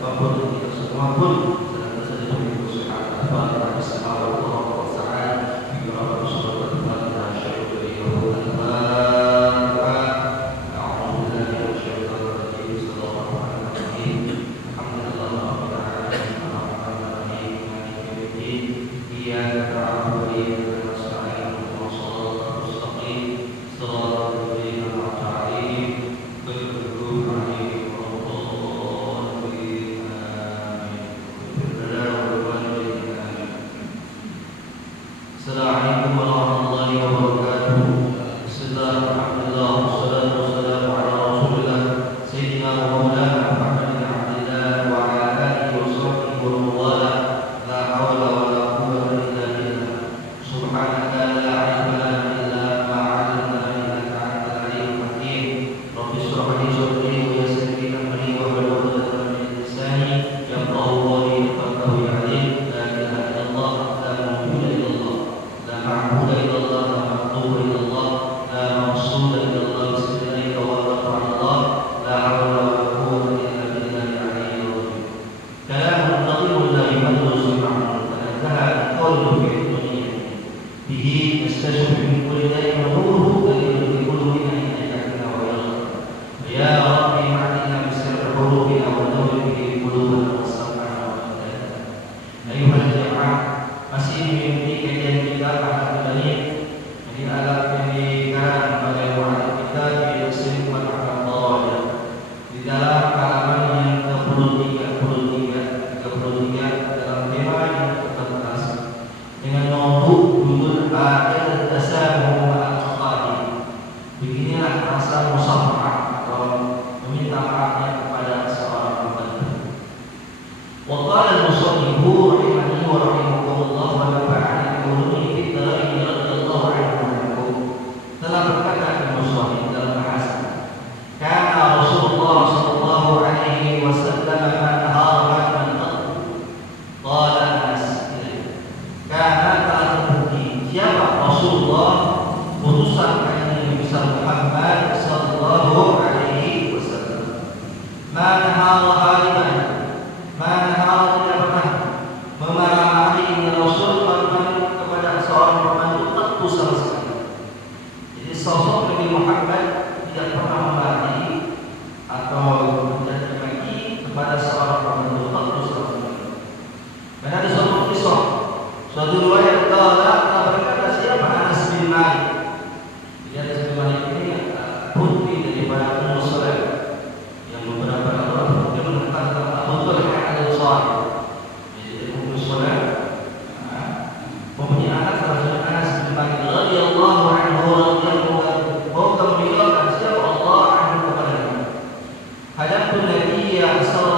Bapak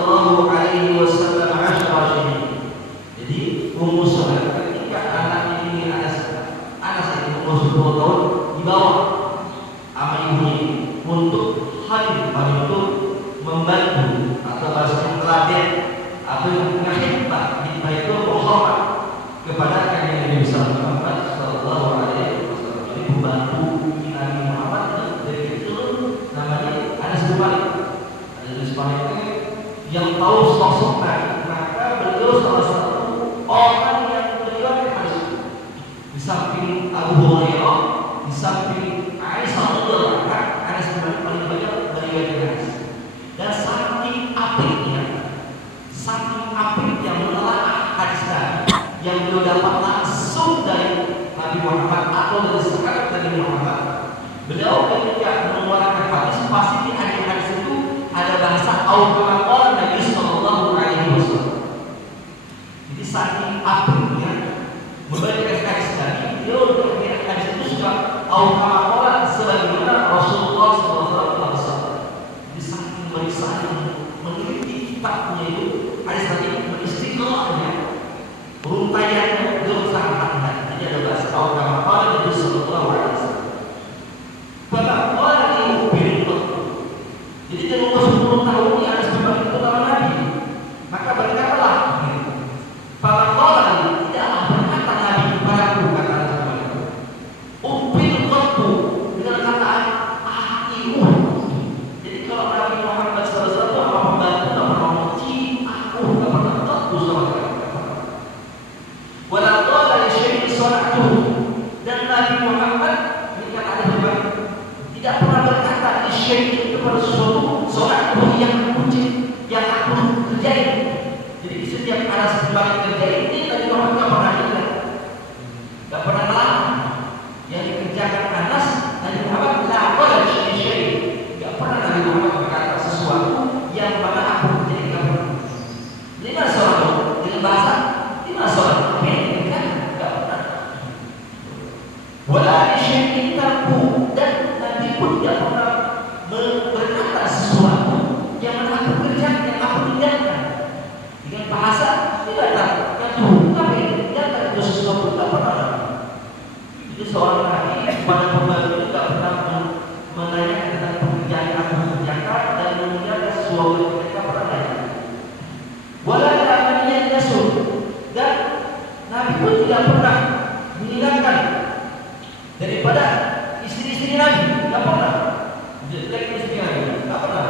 sallallahu alaihi wasallam asyara. Jadi umur sahabat ketika anak ini Anas itu umur 10 tahun dibawa sama ibunya untuk hadir untuk membantu atau bahasa teladan atau menghibah itu menghormat kepada Nabi Muhammad sallallahu alaihi wasallam. Jadi membantu Nabi Muhammad dari itu namanya Anas bin Malik. Anas bin Malik yang tahu sosok Nabi, maka beliau salah satu orang yang meriwayatkan hadis. Di samping Abu Hurairah, di samping Aisyah radhiyallahu anha, Anas bin Malik paling banyak meriwayatkan hadis. Dan saking apik yang menelaah hadis Nabi yang beliau dapat langsung dari Nabi Muhammad atau dari sahabat Nabi Muhammad. Beliau ketika mengeluarkan hadis pasti di akhir hadis itu ada bahasa al-Qur'an Nabi sallallahu alaihi wasallam. Jadi saking apiknya membaca hadis Nabi, beliau di akhir hadis itu sudah al-Qur'an sebagaimana Rasulullah sallallahu alaihi wasallam. Jadi saking merisanya meneliti kitabnya itu hadis tadi beristiqlahnya urutaiannya belum sangat hati-hati. Jadi ada bahasa al-Qur'an Nabi sallallahu alaihi wasallam. Bapak orang itu jadi dia umur 10 tahun ini ada sebab itu nama Nabi. Maka berkatalah Bapak orang tidaklah berkata Nabi kepadaku, kata Nabi upil qattu dengan kata ibu. Jadi kalau Nabi Muhammad SAW apa membantu tak pernah memuji aku, tak pernah qattu sama sekali. Walau qala li syai'in sana'tu, dan Nabi Muhammad tidak pernah berkata di syai'in kepada sesuatu soal yang kunci yang aku kerjain. Jadi setiap ada sebuah kerjain ini Nabi Muhammad tidak pernah ingat, tidak pernah melarang yang dikerjakan Anas. Nabi Muhammad tidak pernah syai'in, tidak pernah Nabi Muhammad berkata sesuatu yang mana aku kerjain. Ini masalah dengan bahasa ini masalah apa yang kan tidak pernah. Wala syai'in tarku, dan Nabi pun tidak pernah berkata sesuatu yang mana aku kerjakan, yang aku tinggalkan. Dengan bahasa tidak tahu, tapi tinggalkan itu sesuatu tidak pernah. Jadi seorang Nabi pada pembantu tidak pernah menanyakan tentang pekerjaan yang aku kerjakan dan meninggalkan sesuatu yang tidak pernah tanya. Wala ta'amaniyan yasul, dan Nabi pun tidak pernah meninggalkan daripada istri-istri Nabi, tidak pernah. Jelek istri Nabi, tidak pernah.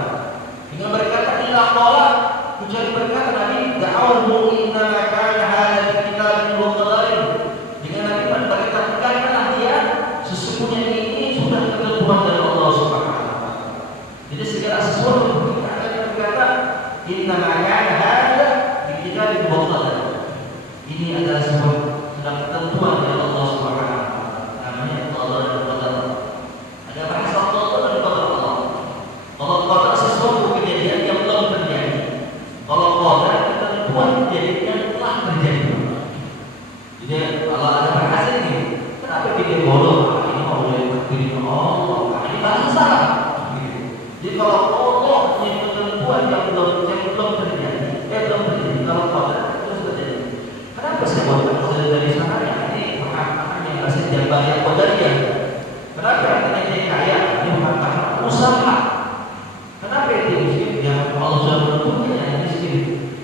Dengan berkata illa qala, kecuali berkata Nabi da'awhu inna kana hadza kitabun muqaddarin. Dengan Nabi berkata tegakkanlah dia, sesungguhnya ini sudah ketentuan dari Allah Subhanahu wa taala. Jadi segala sesuatu yang berkata inna kana hadza kitabun muqaddarin. Ini adalah sebuah sudah ketentuan dari Allah Subhanahu wa taala. Ada bahasa Allah dan qadar Allah. Kalau qadar sesuatu kejadian yang belum terjadi. Kalau qadar ketentuan kejadian yang telah terjadi. Jadi kalau ada bahasa ini, kenapa kita bodoh? Ini mau boleh takdir Allah. Ini bahasa. Jadi kalau Allah punya ketentuan yang belum terjadi, belum terjadi. Kalau qadar terus terjadi. Kenapa saya buat dari sana ya? Ini pemahaman yang bahasa Jabariyah Qadariyah. Kenapa katanya dia kaya? Dia mengatakan usaha. Kenapa dia miskin? Yang Allah sudah menentukan yang miskin.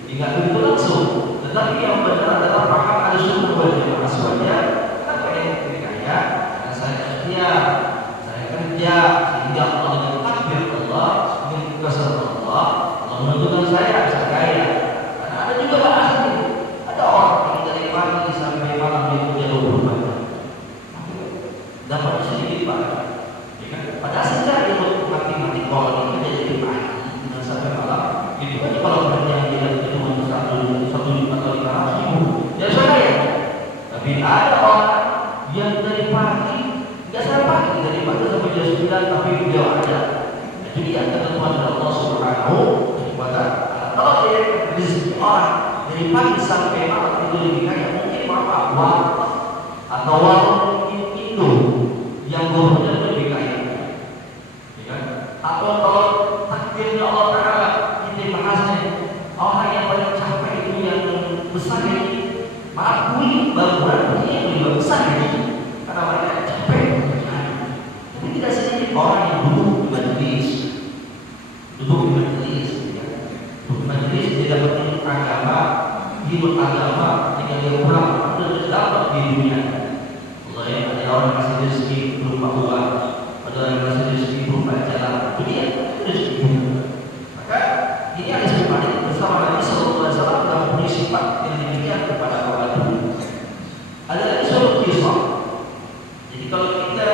Tidak begitu langsung. Tetapi yang benar adalah paham ada sunnah wal jamaah semuanya. Kenapa dia kaya? Karena saya kerja, sehingga Allah dengan takdir Allah, dengan kuasa Allah menentukan saya bisa kaya. Karena ada juga bahasa ini. Ada orang yang dari pagi sampai malam dia kerja 24 jam. Dapat sedikit Pak. Padahal secara ilmu matematik kalau ini jadi pagi dan sampai malam itu kan kalau kerja yang tidak itu untuk 1 juta atau 500 ribu ya saya. Tapi ada orang yang dari pagi nggak sampai pagi, dari pagi sampai jam 9 tapi dia ada. Itu dia ketentuan dari Allah Subhanahu wa taala. Kalau dia rezeki orang dari pagi sampai malam itu lebih kaya, mungkin apa atau warung itu yang gurunda lebih kaya, ya kan? Atau kalau takdirnya Allah Taala kita bahasnya besar ini, malah bunyi bangunan bunyi yang lebih besar ini, karena mereka capek. Tapi tidak sedikit orang yang duduk di majelis, duduk di majelis dia dapat ilmu agama, ilmu agama, ketika dia pulang dia dapat di dunia. Allah ya, ada orang kasih rezeki berupa uang, ada orang kasih rezeki berupa jalan, dunia rezeki. Maka ini ada sebuah bersama Nabi Sallallahu Alaihi Wasallam dalam punya sifat yang demikian kepada pembantu. Ada lagi suatu kisah. Jadi kalau kita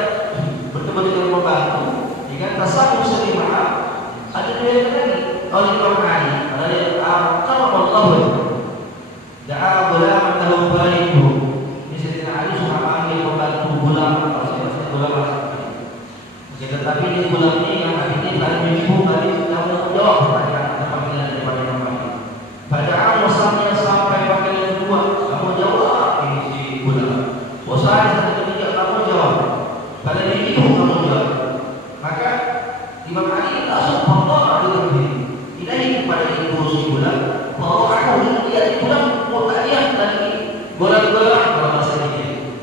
bertemu dengan pembantu, dengan tasawuf selimah, ada dua yang lagi. Kalau di Quran ada yang Allah da'a gulaman lahu bariku. Ini Sayyidina Ali suka panggil pembantu gulam atau siapa gulam. Tetapi ini gulam ini yang hari ini tak menyibuk tadi kamu jawab pertanyaan panggilan daripada pembantu. Pada awalnya sampai panggilan kedua kamu jawab ini si gulam. Bosan satu ketiga kamu jawab. Pada ini kamu jawab. Maka Imam Ali langsung Allah dengan diri. Ilahi kepada ibu si gulam. Bahwa aku lihat gulam mau tanya tadi gulam-gulam kalau bahasa ini.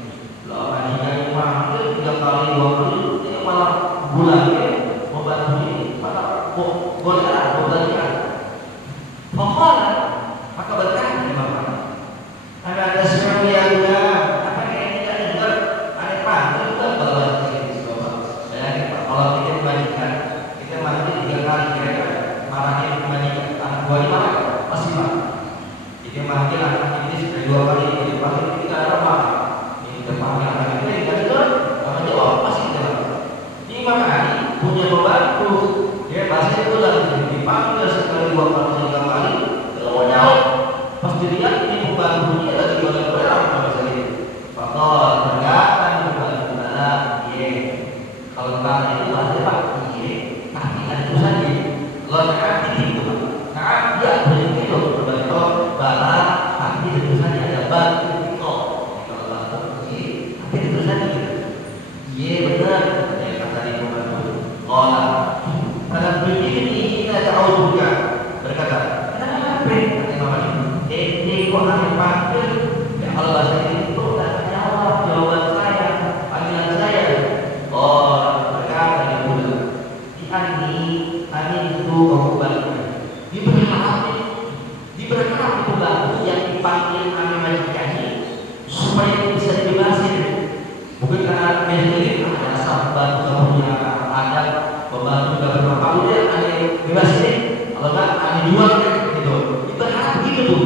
Lama jika manggil 3 kali 2 kali dia malah bulannya membantu ini malah boleh Fakala maka berkata Imam Ali, ada sesuatu yang apa yang tidak dengar ada panggil juga kalau bahasa ini. Bayangin Pak, kalau kita membandingkan kita manggil 3 kali kira-kira marahnya membandingkan anak buah di mana pasti marah. Jadi manggil anak ini sudah 2 kali jadi panggil kita ada marah. Ini kita panggil anak kita tidak dengar kalau jawab pasti kita marah. Imam Ali punya pembantu dia bahasanya itu lagi dipanggil sekali 2 kali 3 kali kalau mau jawab pas dilihat ini pembantunya lagi boleh-boleh pada saat itu fakal berkata pembantu kalau tanya itu ada pak tapi ada tulisannya kalau mereka titik itu pak dia berarti itu berbagi bala tapi ada tulisannya ada bal itu kalau bala tapi ada tulisannya benar kata di pembantu kalau dalam begini kita tahu juga berkata kenapa ini kok aneh panggil ya Allah saya itu tak jawab jawaban saya panggilan saya berkata di bulan ini itu kamu bantu diberharap itu bantu yang dipanggil kami majikannya supaya bisa dibebasin bukan karena sendiri ada sahabat kamu punya ada pembantu juga berapa dia ada bebasin kalau enggak ada jual gitu berharap gitu tuh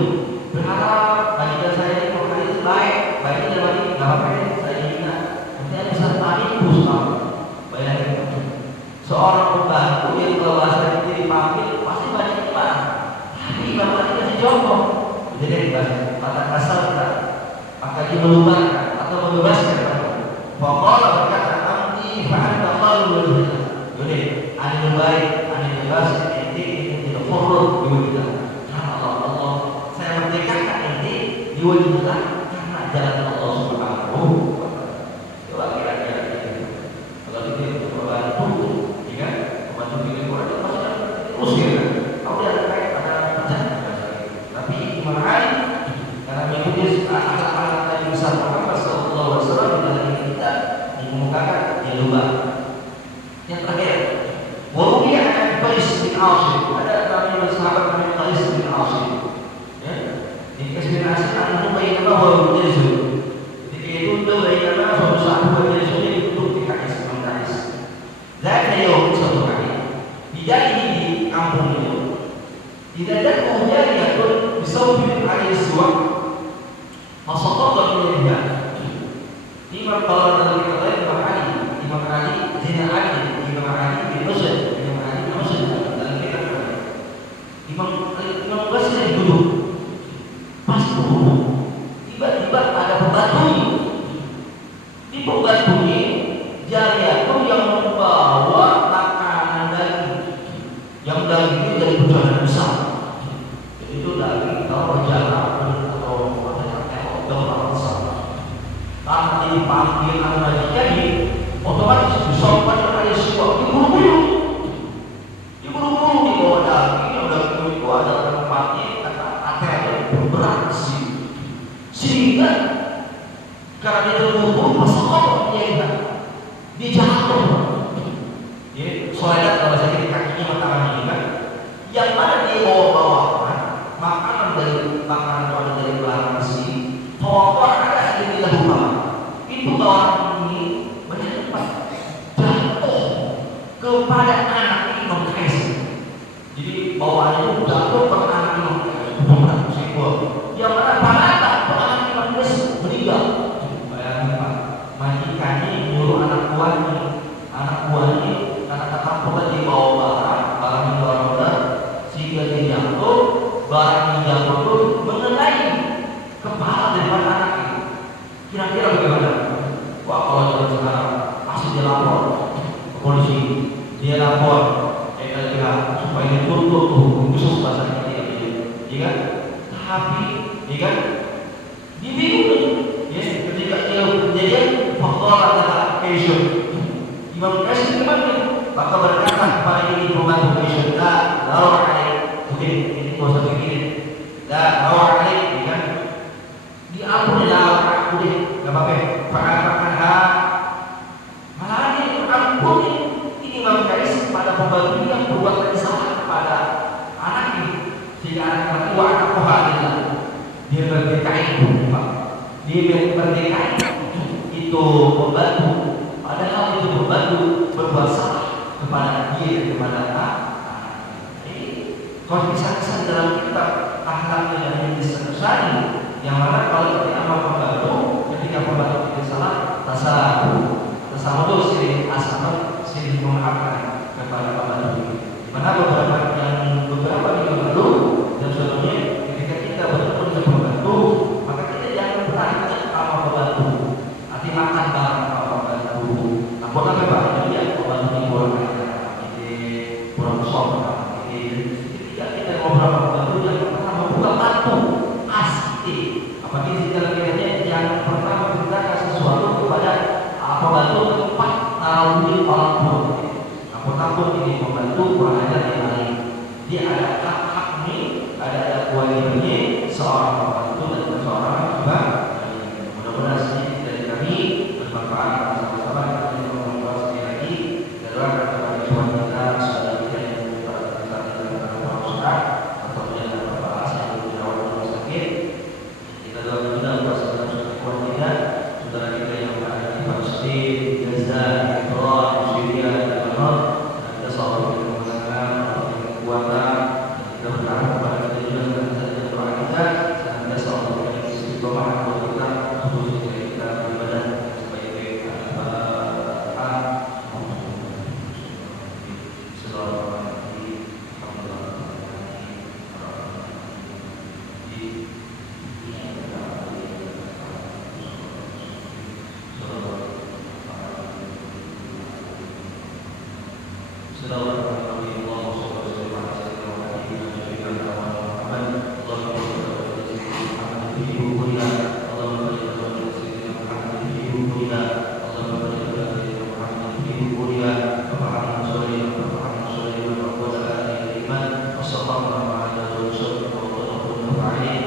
berharap majikan saya ini kalau itu baiknya dari nggak apa-apa saya minta nanti ada bisa tarik bus kamu bayangin seorang pembantu yang kalau bahasa itu dipanggil pasti banyak gimana tapi bapak ini kasih contoh jadi dibahas kata kasar kita maka dia melubarkan atau membebaskan pokoknya berkata anti fa'anta khalul jadi ada yang baik ada yang bebas ini tidak perlu diwujudkan karena Allah saya merdekakan ini diwujudkan karena jalan Allah Subhanahu wa ta'ala. Coba kira-kira kalau itu membantu ya membantu bikin Quran itu pasti terus ya kalau dia terkait pada baca tapi Imam Ali karena mengikuti akhlak-akhlak Nabi besar Muhammad sallallahu alaihi wasallam dalam kita mengemukakan yang lubang yang terakhir Warubiya an Qais bin Asim ada namanya sahabat namanya Qais bin Asim ya ini Qais bin Asim anu bayyana wa yujzu ketika itu dia bayyana suatu sahabat yang duduk di hadis Imam Qais dan suatu hari tidak di kampung itu tidak ada kemudian yaitu bisawfin air suam masaqat min al Imam kalau dalam kita lain Imam Ali Zainal Ali Imam Ali bin Husain Imam Ali bin Husain dalam kita Imam Husain duduk pas duduk tiba-tiba ada pembantu di pembantu ini jariah itu yang membawa makanan daging yang daging itu dari perjalanan besar jadi itu daging kalau berjalan dia jatuh. Ya, soalnya kalau saya di kakinya mata kaki kan, yang mana dia bawa makanan dari barang besi, bahwa ada yang dilakukan itu orang ini menyebabkan jatuh kepada anak Imam Qais. Jadi bawaannya jatuh ke anak Imam Qais, yang mana anak Imam Qais meninggal. Bayangkan Pak, majikannya nyuruh anak buahnya kata-kata pula dibawa barang yang barang sehingga dia jatuh, barang yang jatuh itu mengenai kepala daripada anak itu. Kira-kira bagaimana? Wah, kalau zaman sekarang pasti dia lapor ke polisi, dia lapor supaya dituntut tuh khusus bahasa dia, ya kan? Tapi, ya kan? Dibingung, ya ketika dia kejadian faktor adalah Qais. Imam Qais gimana? Maka berkata kepada ini pembantu Qais, lalu mungkin ini bahasa begini, lalu ya kan? Diampunilah aku deh, nggak apa-apa. Fakatkanlah, malah dia ampuni ini Imam Qais pada pembantu yang berbuat kesalahan kepada anak ini, sehingga anak mati anak kohadilah. Dia merdekain, Pak. Dia merdekain itu pembantu, padahal itu pembantu berbuat salah kepada dia dan kepada anak. Kalau kisah-kisah dalam kitab akhlak yang disesani, yang mana kalau ketika ketika pembantu tidak salah, tasawuf itu sering sering memaafkan kepada pembantu. Mana beberapa minggu lalu dan sebelumnya ketika kita betul-betul dengan pembantu, maka kita jangan pernah ingat sama pembantu. Nanti makan bareng sama pembantu. Nah, buat apa Pak? Jadi ya pembantu ini kurang ajar, ini kurang sopan, ini. Ketika kita ngobrol sama pembantu, jangan pernah membuka batu asli. Apalagi sekiranya yang pernah memberitakan sesuatu kepada pembantu tempat naruh orang tua. Aku takut ini pembantu kurang ajar yang lain. Dia ada hak ini, ada kewajibannya seorang pembantu dan seorang juga. Mudah-mudahan sedikit dari kami bermanfaat bersama-sama dan membuat sekali lagi dalam kepada Tuhan kita sudah kita yang kita dalam proses atau dalam bahas yang dirawat rumah sakit. Kita doakan juga buat saudara-saudara kita, saudara kita yang berada di Palestina, Gaza, Iran, Syria, dan Lebanon. Kita selalu berkemenangan, kekuatan. Kita berharap kepada kita juga dan doa kita, dan kita selalu berada di istiqomah buat kita untuk kita beribadah sebaik-baik. Wassalamualaikum warahmatullahi wabarakatuh.